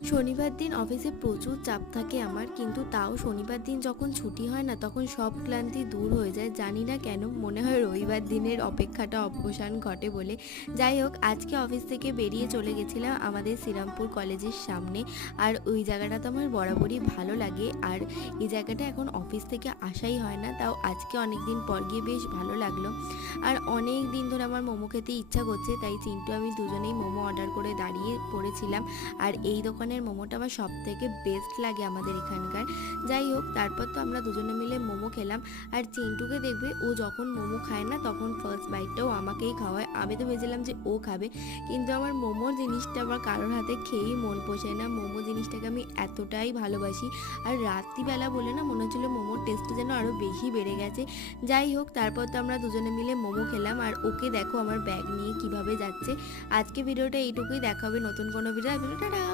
শনিবার দিন অফিসে প্রচুর চাপ থাকে আমার, কিন্তু তাও শনিবার দিন যখন ছুটি হয় না তখন সব ক্লান্তি দূর হয়ে যায়। জানি না কেন মনে হয় রবিবার দিনের অপেক্ষাটা অবসান ঘটে বলে। যাই হোক, আজকে অফিস থেকে বেরিয়ে চলে গেছিলাম আমাদের শ্রীরামপুর কলেজের সামনে। আর ওই জায়গাটা তো আমার বরাবরই ভালো লাগে। আর এই জায়গাটা এখন অফিস থেকে আসাই হয় না, তাও আজকে অনেক দিন পর গিয়ে বেশ ভালো লাগলো। আর অনেক দিন ধরে আমার মোমো খেতে ইচ্ছা করছে, তাই চিন্টু আমি দুজনেই মোমো অর্ডার করে দাঁড়িয়ে পড়েছিলাম। আর এই দোকানের মোমোটা আমার সব থেকে বেস্ট লাগে আমাদের এখানকার। যাই হোক, তারপর তো আমরা দুজনে মিলে মোমো খেলাম। আর চিন্টুকে দেখবে, ও যখন মোমো খায় না তখন ফার্স্ট বাইটটাও আমাকেই খাওয়ায়। আমি তো ভেবেছিলাম যে ও খাবে, কিন্তু আমার মোমোর জিনিসটা আমার কারোর হাতে খেয়েই মন পোষায় না। মোমো জিনিসটাকে আমি এতটাই ভালোবাসি। আর রাত্রিবেলা বলে না মনে হচ্ছিলো মোমোর টেস্টটা যেন আরও বেশি বেড়ে গেছে। যাই হোক, তারপর তো আমরা দুজনে মিলে মোমো খেলাম। আর ওকে দেখো আমার ব্যাগ নিয়ে কিভাবে যাচ্ছে। আজকে ভিডিওটা এইটুকুই, দেখা হবে নতুন কোনো ভিডিও। টাটা।